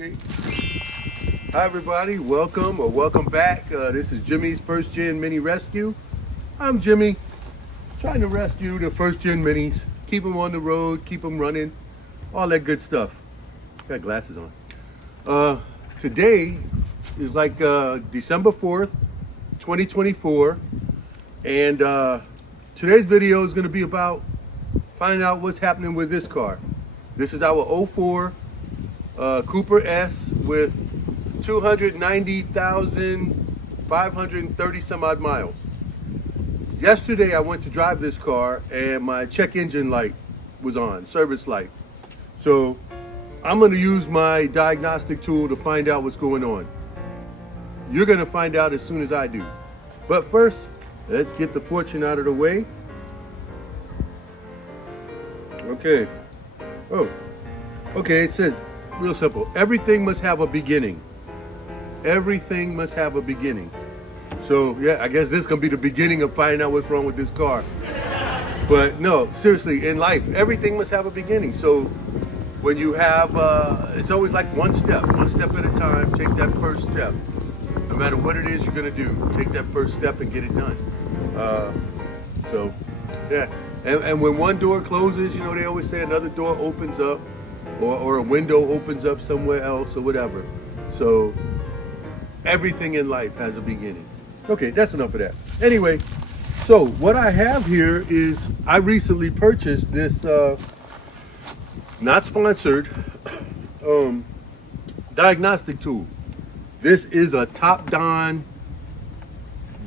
Okay. Hi everybody, welcome back. This is Jimmy's First Gen Mini Rescue. I'm Jimmy, trying to rescue the first gen minis, keep them on the road, keep them running, all that good stuff. Got glasses on. Today is like December 4th, 2024, and today's video is going to be about finding out what's happening with this car. This is our 04 Cooper S with 290,530 some odd miles. Yesterday I went to drive this car and my check engine light was on, service light. So I'm going to use my diagnostic tool to find out what's going on. You're going to find out as soon as I do. But first, let's get the fortune out of the way. Okay. Okay, it says, real simple, everything must have a beginning. Everything must have a beginning. So yeah, I guess this is gonna be the beginning of finding out what's wrong with this car. But no, seriously, in life, everything must have a beginning. So when you have, it's always like one step at a time, take that first step. No matter what it is you're gonna do, take that first step and get it done. So yeah, and when one door closes, you know, they always say another door opens up, or a window opens up somewhere else or whatever. So everything in life has a beginning. Okay, that's enough of that. Anyway, so what I have here is I recently purchased this, not sponsored, diagnostic tool. This is a Top-Don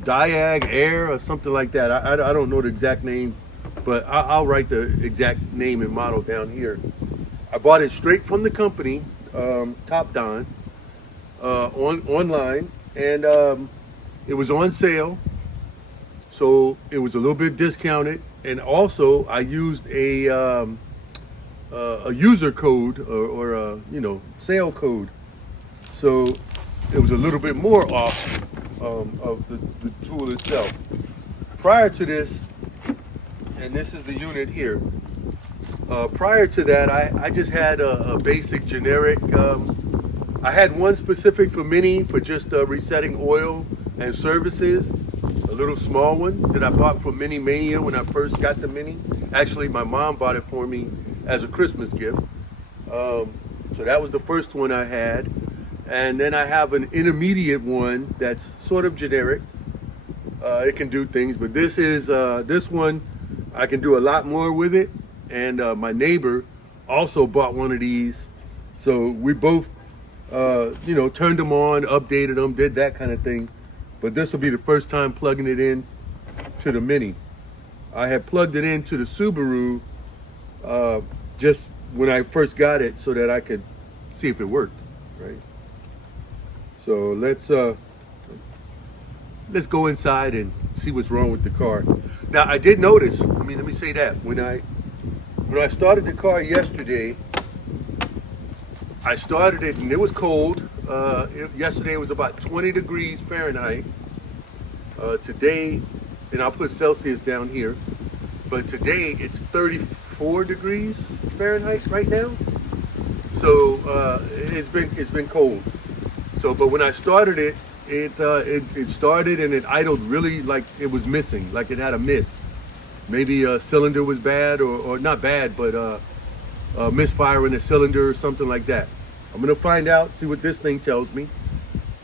Diag Air or something like that. I don't know the exact name, but I'll write the exact name and model down here. I bought it straight from the company, Top-Don, online, and it was on sale, so it was a little bit discounted. And also, I used a user code or a sale code, so it was a little bit more off of the tool itself. Prior to this, and this is the unit here. Prior to that, I just had a basic generic, I had one specific for Mini for just resetting oil and services, a little small one that I bought from Mania when I first got the Mini. Actually, my mom bought it for me as a Christmas gift. So that was the first one I had. And then I have an intermediate one that's sort of generic. It can do things, but this is this one, I can do a lot more with it. And my neighbor also bought one of these, so we both turned them on, updated them, did that kind of thing. But this will be the first time plugging it in to the Mini. I had plugged it into the Subaru just when I first got it so that I could see if it worked, right? So let's go inside and see what's wrong with the car. Now I did notice, let me say that, when I started the car yesterday, I started it and it was cold. Yesterday it was about 20 degrees Fahrenheit. Today, and I'll put Celsius down here, but today it's 34 degrees Fahrenheit right now. So it's been cold. So, but when I started it, it started and it idled really like it was missing, like it had a miss. Maybe a cylinder was bad, or not bad, but misfire in the cylinder or something like that. I'm gonna find out, see what this thing tells me.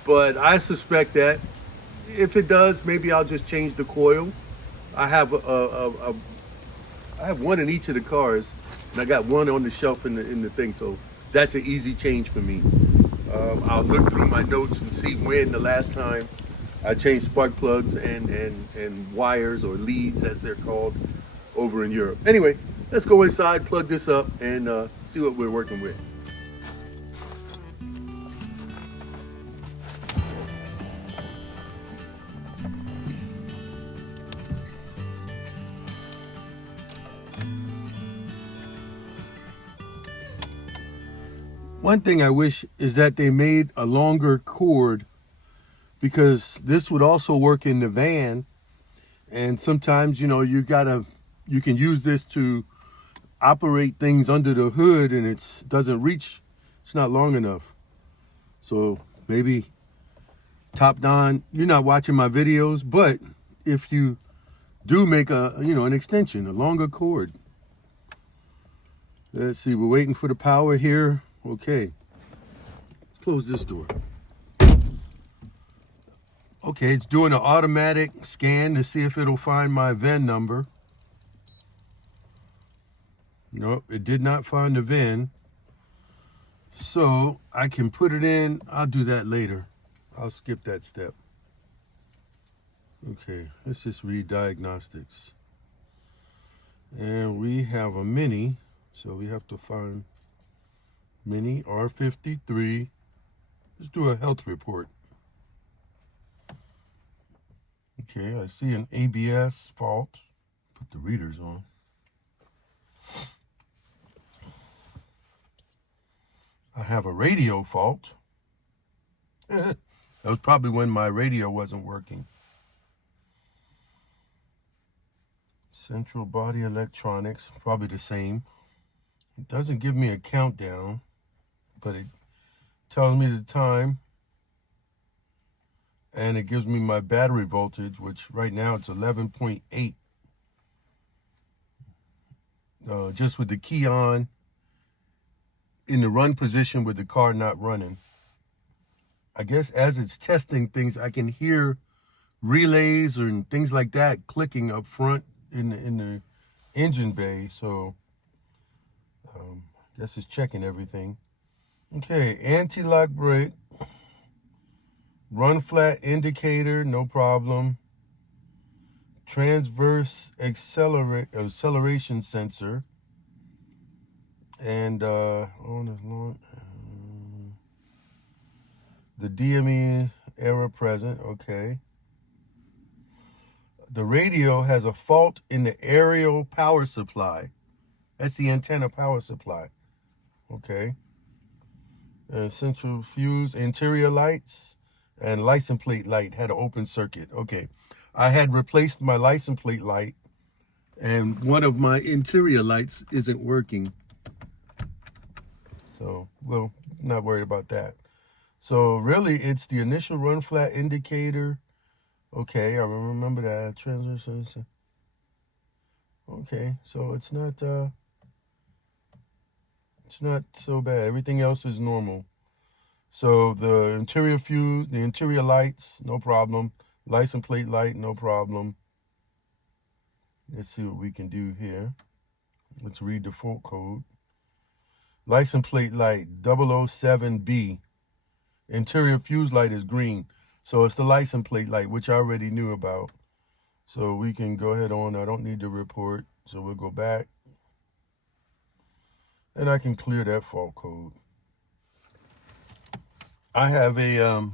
But I suspect that if it does, maybe I'll just change the coil. I have I have one in each of the cars, and I got one on the shelf in the thing, so that's an easy change for me. I'll look through my notes and see when the last time I changed spark plugs and wires, or leads as they're called, over in Europe. Anyway, let's go inside, plug this up, and see what we're working with. One thing I wish is that they made a longer cord, because this would also work in the van. And sometimes, you can use this to operate things under the hood, and it doesn't reach, it's not long enough. So maybe top down, you're not watching my videos, but if you do make an extension, a longer cord. Let's see, we're waiting for the power here. Okay, let's close this door. Okay, it's doing an automatic scan to see if it'll find my VIN number. Nope, it did not find the VIN. So I can put it in. I'll do that later. I'll skip that step. Okay, let's just read diagnostics. And we have a Mini, so we have to find Mini R53. Let's do a health report. Okay, I see an ABS fault. Put the readers on. I have a radio fault. That was probably when my radio wasn't working. Central body electronics, probably the same. It doesn't give me a countdown, but it tells me the time. And it gives me my battery voltage, which right now it's 11.8. Just with the key on, in the run position with the car not running. I guess as it's testing things, I can hear relays and things like that clicking up front in the engine bay. So I guess it's checking everything. Okay, anti-lock brake, run flat indicator, no problem. Transverse acceleration sensor. And the DME error present, okay. The radio has a fault in the aerial power supply. That's the antenna power supply, okay. Central fuse, interior lights, and license plate light had an open circuit, okay. I had replaced my license plate light, and one of my interior lights isn't working. So, well, not worried about that. So really, it's the initial run flat indicator. Okay, I remember that. Transmission. Okay, so it's not so bad. Everything else is normal. So the interior fuse, the interior lights, no problem. License plate light, no problem. Let's see what we can do here. Let's read the fault code. License plate light 007B. Interior fuse light is green. So it's the license plate light, which I already knew about. So we can go ahead on. I don't need to report. So we'll go back. And I can clear that fault code. I have a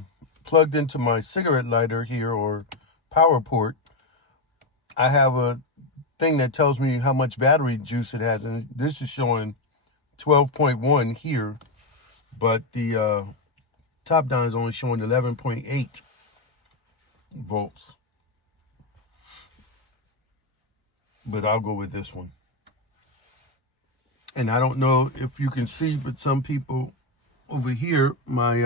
plugged into my cigarette lighter here, or power port. I have a thing that tells me how much battery juice it has. And this is showing 12.1 here, but the top down is only showing 11.8 volts. But I'll go with this one. And I don't know if you can see, but some people over here, my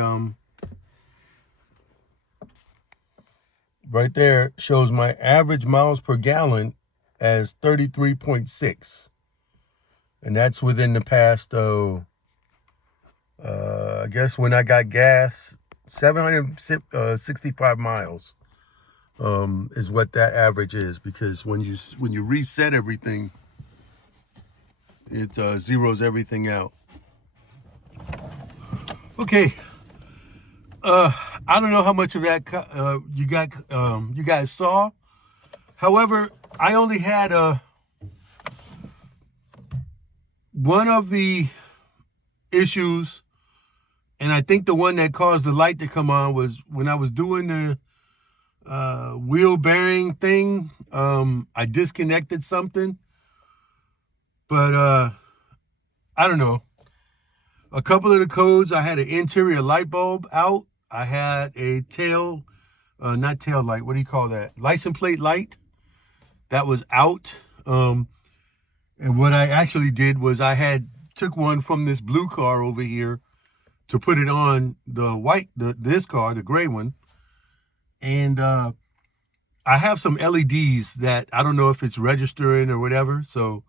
right there shows my average miles per gallon as 33.6. And that's within the past, I guess when I got gas, 765 miles is what that average is. Because when you reset everything, it zeroes everything out. Okay. I don't know how much of that you guys saw. However, I only had one of the issues, and I think the one that caused the light to come on was when I was doing the wheel bearing thing. I disconnected something, but I don't know. A couple of the codes, I had an interior light bulb out. I had a not tail light, what do you call that? License plate light that was out. And what I actually did was I took one from this blue car over here to put it on this car, the gray one. And I have some LEDs that I don't know if it's registering or whatever. So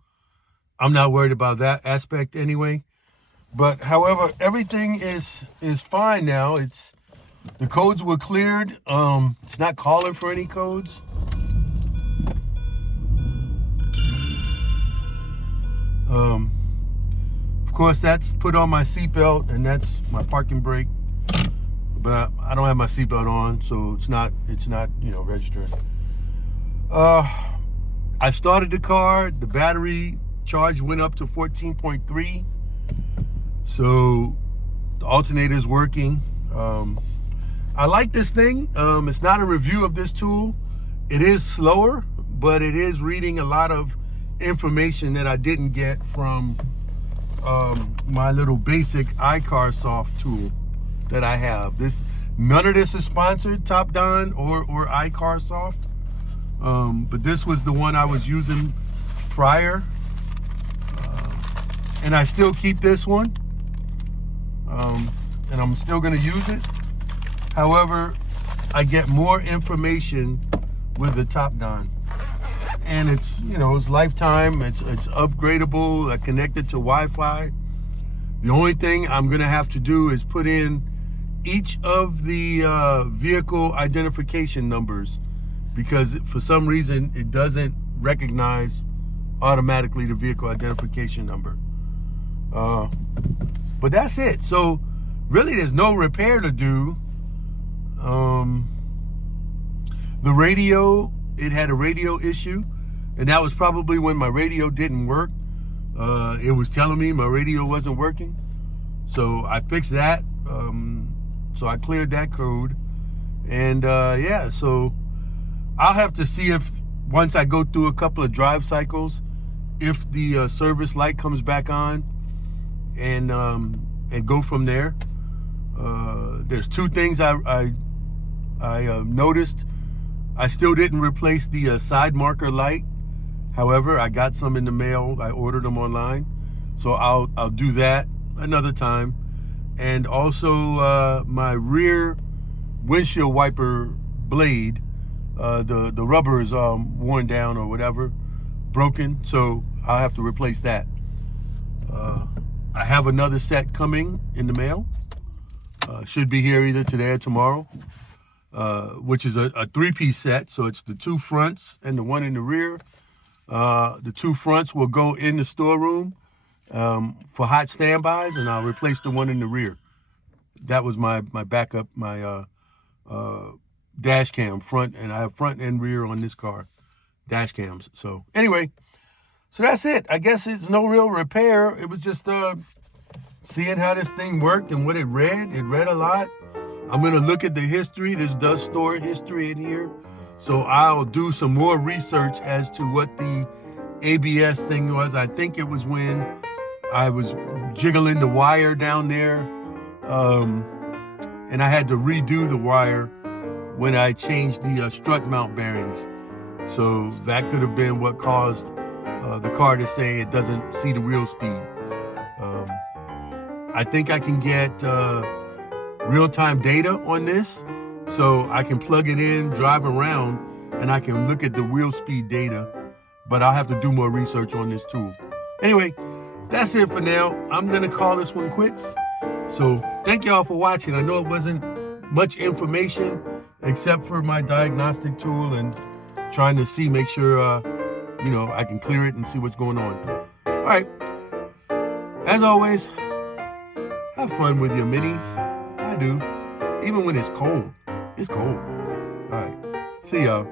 I'm not worried about that aspect anyway. But however, everything is fine now. The codes were cleared. It's not calling for any codes. Of course, that's put on my seatbelt, and that's my parking brake. But I don't have my seatbelt on, so it's not registering. I started the car. The battery charge went up to 14.3. So the alternator's working. I like this thing. It's not a review of this tool. It is slower, but it is reading a lot of information that I didn't get from my little basic iCarSoft tool that I have. None of this is sponsored, Top Don or iCarSoft. But this was the one I was using prior. And I still keep this one. And I'm still going to use it. However, I get more information with the Top Don. And it's lifetime. It's upgradable, connected to Wi-Fi. The only thing I'm going to have to do is put in each of the vehicle identification numbers, because for some reason it doesn't recognize automatically the vehicle identification number. But that's it. So really there's no repair to do. The radio, it had a radio issue, and that was probably when my radio didn't work. It was telling me my radio wasn't working. So I fixed that. So I cleared that code. And so I'll have to see if once I go through a couple of drive cycles, if the service light comes back on, and go from there. There's two things I noticed. I still didn't replace the side marker light. However, I got some in the mail. I ordered them online, so I'll do that another time. And also my rear windshield wiper blade, the rubber is worn down or whatever, broken. So I'll have to replace that. I have another set coming in the mail. Should be here either today or tomorrow, which is a three-piece set. So it's the two fronts and the one in the rear. The two fronts will go in the storeroom for hot standbys, and I'll replace the one in the rear. That was my backup, my dash cam front, and I have front and rear on this car, dash cams. So anyway, so that's it. I guess it's no real repair. It was just seeing how this thing worked and what it read. It read a lot. I'm going to look at the history. This does store history in here. So I'll do some more research as to what the ABS thing was. I think it was when I was jiggling the wire down there. And I had to redo the wire when I changed the strut mount bearings. So that could have been what caused the car to say it doesn't see the wheel speed. I think I can get real-time data on this, so I can plug it in, drive around, and I can look at the wheel speed data. But I'll have to do more research on this tool. Anyway, that's it for now. I'm going to call this one quits. So thank y'all for watching. I know it wasn't much information except for my diagnostic tool and trying to make sure, I can clear it and see what's going on. All right. As always, have fun with your minis. I do. Even when it's cold. It's cold. All right. See y'all.